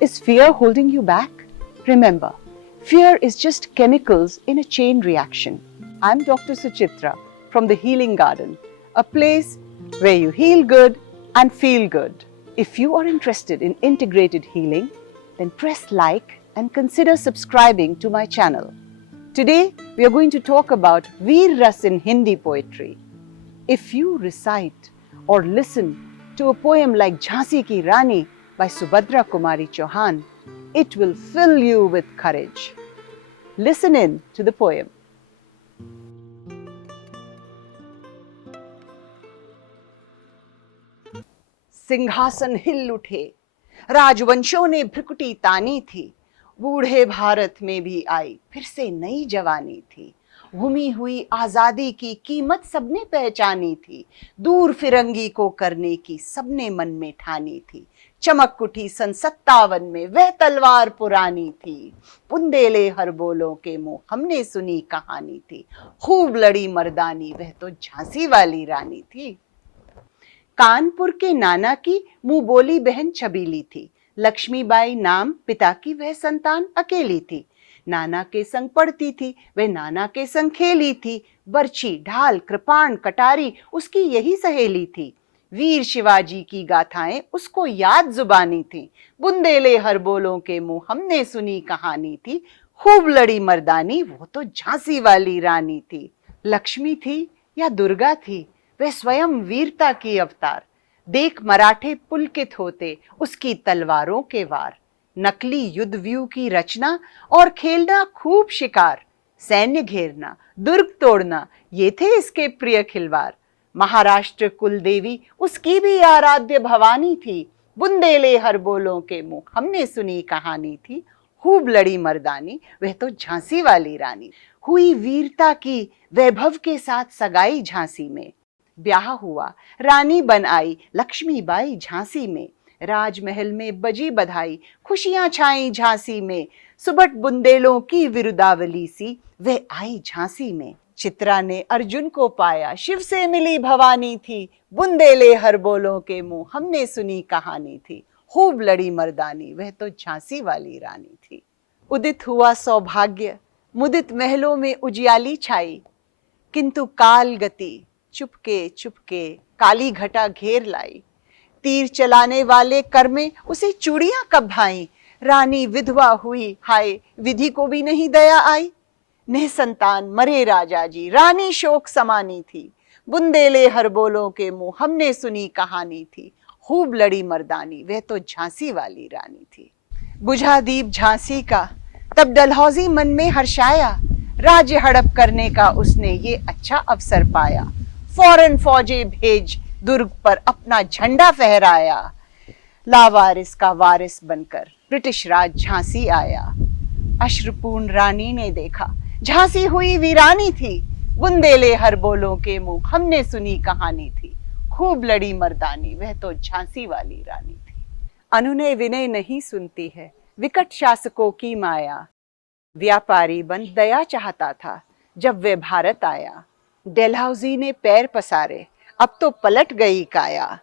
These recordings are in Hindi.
Is fear holding you back? Remember, fear is just chemicals in a chain reaction. I'm Dr. Suchitra from the Healing Garden, a place where you heal good and feel good. If you are interested in integrated healing, then press like and consider subscribing to my channel. Today, we are going to talk about Veer Ras in Hindi poetry. If you recite or listen to a poem like Jhansi Ki Rani by Subhadra Kumari Chauhan, it will fill you with courage. Listen in to the poem. सिंहासन हिल उठे, राजवंशों ने भ्रुकुटी तानी थी, बूढ़े भारत में भी आई फिर से नई जवानी थी। घुमी हुई आजादी की कीमत सबने पहचानी थी, दूर फिरंगी को करने की सबने मन में ठानी थी। चमक उठी सन 57 में वह तलवार पुरानी थी, बुंदेले हर बोलों के मुंह हमने सुनी कहानी थी। खूब लड़ी मर्दानी वह तो झांसी वाली रानी थी। कानपुर के नाना की मुंह बोली बहन छबीली थी, लक्ष्मीबाई नाम पिता की वह संतान अकेली थी। नाना के संग पढ़ती थी वह नाना के संग खेली थी, बर्छी ढाल कृपाण कटारी उसकी यही सहेली थी। वीर शिवाजी की गाथाएं उसको याद जुबानी थी, बुंदेले हर बोलों के मुंह हमने सुनी कहानी थी। खूब लड़ी मर्दानी वो तो झांसी वाली रानी थी। लक्ष्मी थी या दुर्गा थी वह स्वयं वीरता की अवतार, देख मराठे पुलकित होते उसकी तलवारों के वार। नकली युद्ध व्यू की रचना और खेलना खूब शिकार, सैन्य घेरना दुर्ग तोड़ना ये थे इसके प्रिय खिलवाड़। महाराष्ट्र कुल देवी उसकी भी आराध्य भवानी थी, बुंदेले हर बोलों के मुंह हमने सुनी कहानी थी। खूब लड़ी मर्दानी वह तो झांसी वाली रानी। हुई वीरता की वैभव के साथ सगाई झांसी में, ब्याह हुआ रानी बन आई लक्ष्मीबाई झांसी में। राजमहल में बजी बधाई खुशियां छाई झांसी में, सुबट बुंदेलों की विरुदावली सी वह आई झांसी में। चित्रा ने अर्जुन को पाया शिव से मिली भवानी थी, बुंदेले हर बोलों के मुंह हमने सुनी कहानी थी। खूब लड़ी मर्दानी वह तो झांसी वाली रानी थी। उदित हुआ सौभाग्य मुदित महलों में उजियाली छाई, किंतु काल गति चुपके चुपके काली घटा घेर लाई। तीर चलाने वाले कर में उसे चूड़ियां कब भाई, रानी विधवा हुई हाय विधि को भी नहीं दया आई। निसंतान मरे राजा जी रानी शोक समानी थी, बुंदेले हर बोलों के मुंह हमने सुनी कहानी थी। खूब लड़ी मर्दानी वह तो झांसी वाली रानी थी। बुझा दीप झांसी का तब डलहौजी मन में हर्षाया, राज्य हड़प करने का उसने ये अच्छा अवसर पाया। फौरन फौजें भेज दुर्ग पर अपना झंडा फहराया, लावारिस का वारिस बनकर ब्रिटिश राज झांसी आया। अश्रुपूर्ण रानी ने देखा झांसी हुई वीरानी थी, बुंदेले हर बोलों के मुंह हमने सुनी कहानी थी। खूब लड़ी मर्दानी वह तो झांसी वाली रानी थी। अनुनय विनय नहीं सुनती है विकट शासकों की माया, व्यापारी बन दया चाहता था जब वह भारत आया। डलहौजी ने पैर पसारे अब तो पलट गई काया,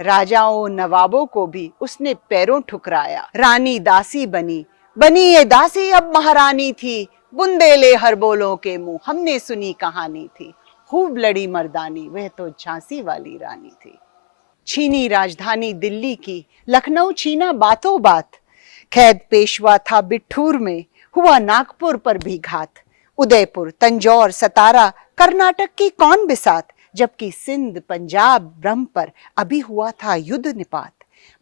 राजाओं नवाबों को भी उसने पैरों ठुकराया। रानी दासी बनी बनी ये दासी अब महारानी थी, बुंदेले हर बोलों के मुंह हमने सुनी कहानी थी। खूब लड़ी मर्दानी वह तो झांसी वाली रानी थी। छीनी राजधानी दिल्ली की लखनऊ छीना बातों बात, कैद पेशवा था बिठूर में हुआ नागपुर पर भी घात। उदयपुर तंजौर सतारा कर्नाटक की कौन बिसात, जबकि सिंध पंजाब ब्रह्म पर अभी हुआ था युद्ध निपात।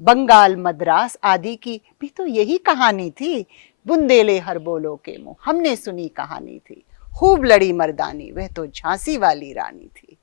बंगाल मद्रास आदि की भी तो यही कहानी थी, बुंदेले हर बोलों के मुंह हमने सुनी कहानी थी। खूब लड़ी मर्दानी वह तो झांसी वाली रानी थी।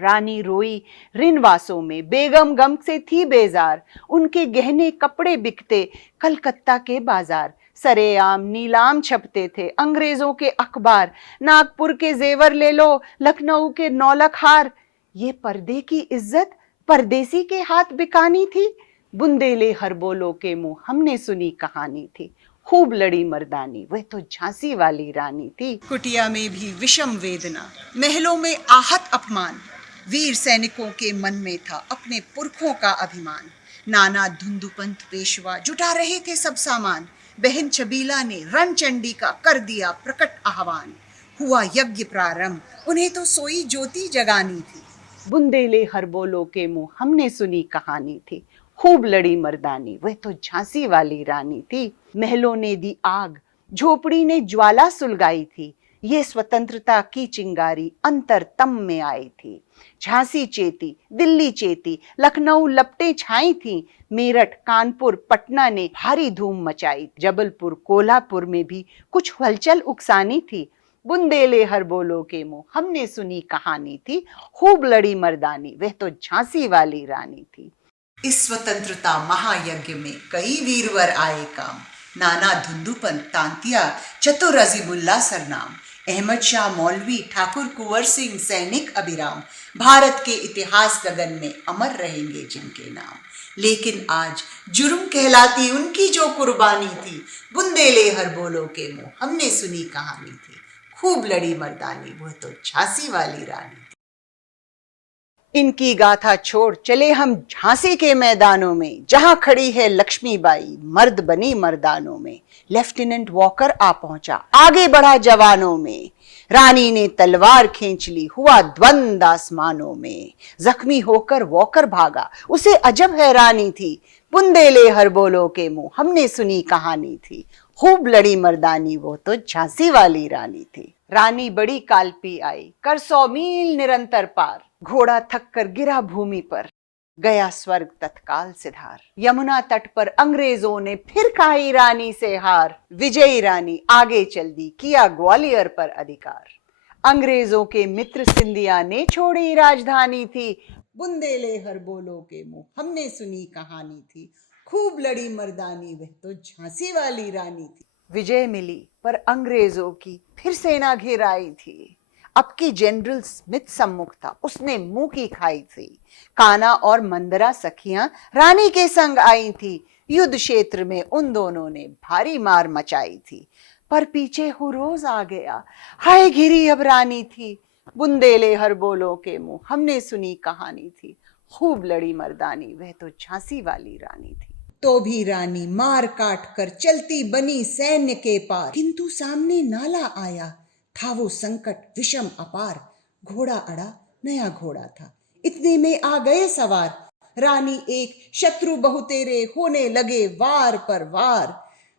रानी रोई रिनवासों में बेगम गम से थी बेजार, उनके गहने कपड़े बिकते कलकत्ता के बाजार। सरेआम नीलाम छपते थे अंग्रेजों के अखबार, नागपुर के जेवर ले लो लखनऊ के नौलख हार। ये पर्दे की इज्जत परदेसी के हाथ बिकानी थी, बुंदेले हर बोलों के मुंह हमने सुनी कहानी थी। खूब लड़ी मर्दानी वह तो झांसी वाली रानी थी। कुटिया में भी विषम वेदना महलों में आहत अपमान, वीर सैनिकों के मन में था अपने पुरखों का अभिमान। नाना धुंधुपंत पेशवा जुटा रहे थे सब सामान। बहन छबीला ने रणचंडी का कर दिया प्रकट आह्वान। हुआ यज्ञ प्रारंभ, उन्हें तो सोई ज्योति जगानी थी। बुंदेले हर बोलो के मुंह हमने सुनी कहानी थी। खूब लड़ी मर्दानी, वह तो झांसी वाली रानी थी। महलों ने दी आग, झोपड़ी ने ज्वाला सुलगाई थी। ये स्वतंत्रता की चिंगारी अंतरतम में आई थी। झांसी चेती, दिल्ली चेती, लखनऊ लपटें छाई थी। मेरठ, कानपुर, पटना ने भारी धूम मचाई। जबलपुर, कोल्हापुर में भी कुछ हलचल उकसानी थी। बुंदेले हर बोलो के मुंह हमने सुनी कहानी थी। खूब लड़ी मर्दानी, वह तो झांसी वाली रानी थी। इस स्वतंत्रता महायज्ञ में कई वीरवर आए काम। नाना धुंधुपंत, तांतिया, चतुर अजीमुल्ला सरनाम। अहमद शाह मौलवी, ठाकुर कुंवर सिंह, सैनिक अभिराम। भारत के इतिहास गगन में अमर रहेंगे जिनके नाम। लेकिन आज जुर्म कहलाती उनकी जो कुर्बानी थी। बुंदेले हर बोलो के मुंह हमने सुनी कहानी थी। खूब लड़ी मर्दानी, वह तो झांसी वाली रानी थी। इनकी गाथा छोड़ चले हम झांसी के मैदानों में, जहां खड़ी है लक्ष्मीबाई मर्द बनी मर्दानों में। लेफ्टिनेंट वॉकर आ पहुंचा, आगे बढ़ा जवानों में। रानी ने तलवार खींच ली, हुआ द्वंद आसमानों में। जख्मी होकर वॉकर भागा, उसे अजब हैरानी थी। बुंदेले हर बोलो के मुंह हमने सुनी कहानी थी। खूब लड़ी मर्दानी, वो तो झांसी वाली रानी थी। रानी बड़ी कालपी आई, कर 100 मील निरंतर पार। घोड़ा थक कर गिरा भूमि पर, गया स्वर्ग तत्काल सिधार। यमुना तट पर अंग्रेजों ने फिर खाई रानी से हार। विजयी रानी आगे चल दी, किया ग्वालियर पर अधिकार। अंग्रेजों के मित्र सिंधिया ने छोड़ी राजधानी थी। बुंदेले हर बोलो के मुंह हमने सुनी कहानी थी। खूब लड़ी मर्दानी, वह तो झांसी वाली रानी थी। विजय मिली पर अंग्रेजों की फिर सेना घेर आई थी। अब की जनरल स्मिथ सम्मुख था, उसने मुंह की खाई थी। काना और मंदरा सखियां रानी के संग आई थी। युद्ध क्षेत्र में उन दोनों ने भारी मार मचाई थी। पर पीछे हुरोज आ गया, हाय घिरी अब रानी थी। बुंदेले हर बोलो के मुंह हमने सुनी कहानी थी। खूब लड़ी मर्दानी, वह तो झांसी वाली रानी थी। तो भी रानी मार काट कर चलती बनी सैन्य के पार। किंतु सामने नाला आया, था वो संकट विषम अपार। घोड़ा अड़ा, नया घोड़ा था, इतने में आ गए सवार। रानी एक, शत्रु बहुतेरे, होने लगे वार पर वार।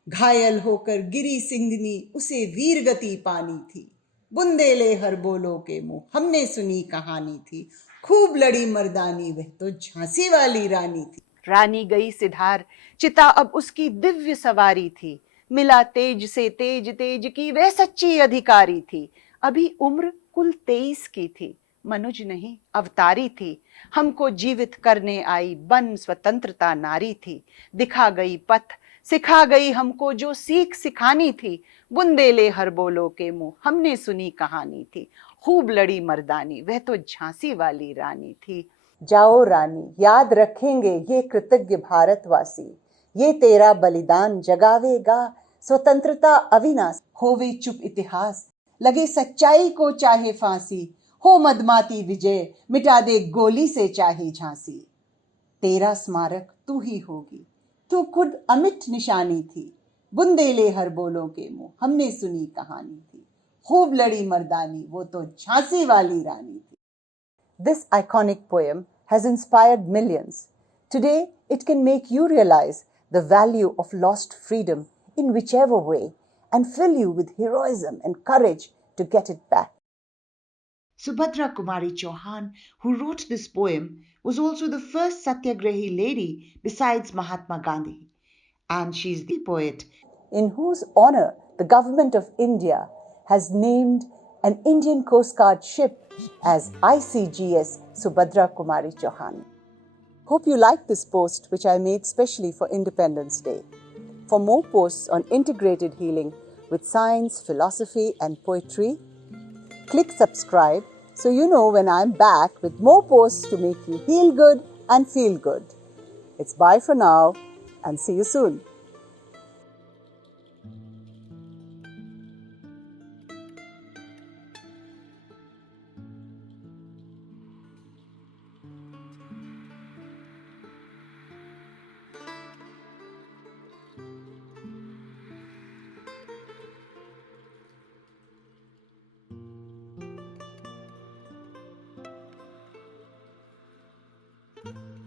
घायल होकर गिरी सिंधनी, उसे वीर गति पानी थी। बुंदेले हर बोलो के मुंह हमने सुनी कहानी थी। खूब लड़ी मर्दानी, वह तो झांसी वाली रानी थी। रानी गई सिधार, चिता अब उसकी दिव्य सवारी थी। मिला तेज से तेज, तेज की वह सच्ची अधिकारी थी। अभी उम्र कुल 23 की थी, मनुज नहीं अवतारी थी। हमको जीवित करने आई बन स्वतंत्रता नारी थी। दिखा गई पथ, सिखा गई हमको जो सीख सिखानी थी। बुंदेले हर बोलो के मुंह हमने सुनी कहानी थी। खूब लड़ी मर्दानी, वह तो झांसी वाली रानी थी। जाओ रानी, याद रखेंगे ये कृतज्ञ भारतवासी। ये तेरा बलिदान जगावेगा स्वतंत्रता अविनाश। होवे चुप इतिहास, लगे सच्चाई को चाहे फांसी। हो मदमाती विजय, मिटा दे गोली से चाहे झांसी। तेरा स्मारक तू ही होगी, तू खुद अमिट निशानी थी। बुंदेले हर बोलो के मुंह हमने सुनी कहानी थी। खूब लड़ी मर्दानी, वो तो झांसी वाली रानी थी। This iconic poem has inspired millions. Today, it can make you realize the value of lost freedom in whichever way and fill you with heroism and courage to get it back. Subhadra Kumari Chauhan, who wrote this poem, was also the first Satyagrahi lady besides Mahatma Gandhi. And she's the poet in whose honor the government of India has named an Indian Coast Guard ship as ICGS Subhadra Kumari Chauhan. Hope you liked this post, which I made specially for Independence Day. For more posts on integrated healing with science, philosophy, and poetry, click subscribe so you know when I'm back with more posts to make you heal good and feel good. It's bye for now and see you soon. है।